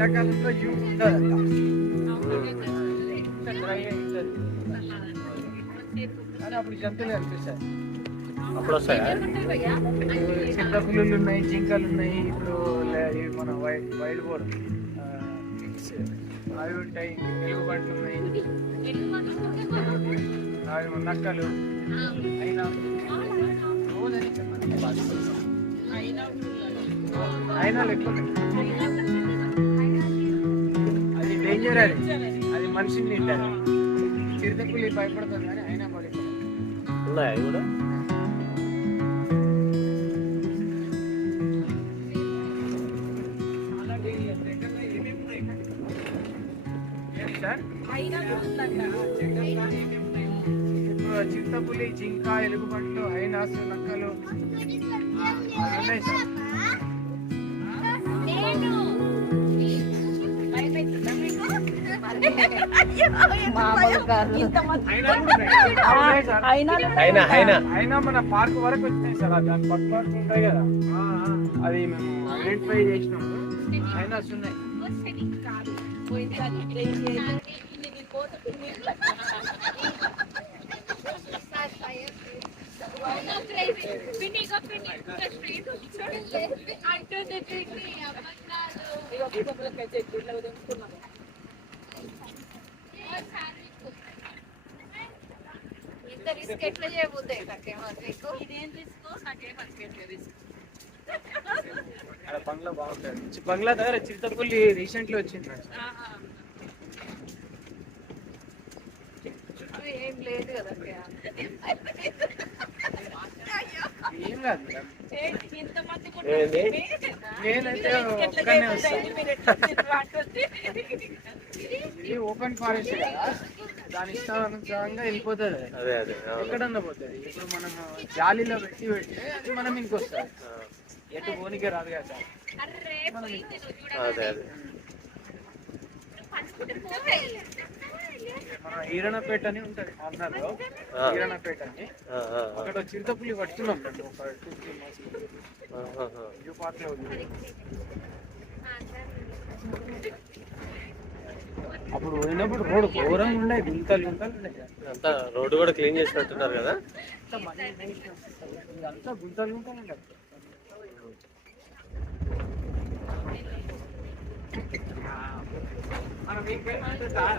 ఎండాకాలంలో యూ ఉండదంట, డ్రై ఉంటుంది. కానీ అప్పుడు జంతువులు కనిపిస్తాయి. అప్పుడు వస్తాయా? చిత్తపులులు ఉన్నాయి, జింకలు ఉన్నాయి. ఇప్పుడు మన వైల్డ్ బోర్ అవి ఉంటాయి, ఎలుగుబంట్లు ఉన్నాయి, అవి నక్కలు అయినా అయినా ఎక్కువ. అది డేంజర్, అది మనిషిని తింటారు. చిరుతపులి భయపడుతుంది కానీ అయినా పడిపోతుంది. ఉన్నాయా అవి కూడా? చిరుతపులి, జింక, ఎలుగుబంట్లు, హైనాస్, నక్కలు ఉన్నాయి సార్. అయినా మన పార్క్ వరకు వచ్చినాయి సార్. దాని పక్క పార్క్ ఉంటాయి కదా, అది మేము ఐడెంటిఫై చేసినాము. హైనాస్ ఉన్నాయి. ఎట్లా చేయబోతాయి బంగ్లా బాగుంటుంది. బంగ్లా దగ్గర చిరుతపులి రీసెంట్లీ వచ్చింది. ఏం లేదు కదా, ఏం కాదు. నేనైతే ఒక్కనే వస్తాను. ఇది ఓపెన్ ఫారెస్ట్ కదా, దాని ఇష్టానుసారంగా వెళ్ళిపోతుంది. ఎక్కడన్నా పోతుంది. ఇప్పుడు మనం జాలీలో పెడితే అది మనం ఇంకొస్తుంది, ఎటు పోనీకే రాదు కదా. మన ఈరణపేట అని ఉంటది ఆంధ్రాలో, ఈరణపేట అని. అక్కడ చిరుతపులి పడుతున్నాం ఒక 2-3 months పార్క్ లో. అప్పుడు పోయినప్పుడు రోడ్డు ఘోరంగా ఉండే, గుంతలు గుంతలు ఉండే. అంతా రోడ్డు కూడా క్లీన్ చేసి పెట్టున్నారు కదా, అంతా గుంతలు గుంతలు ఉండే. మనం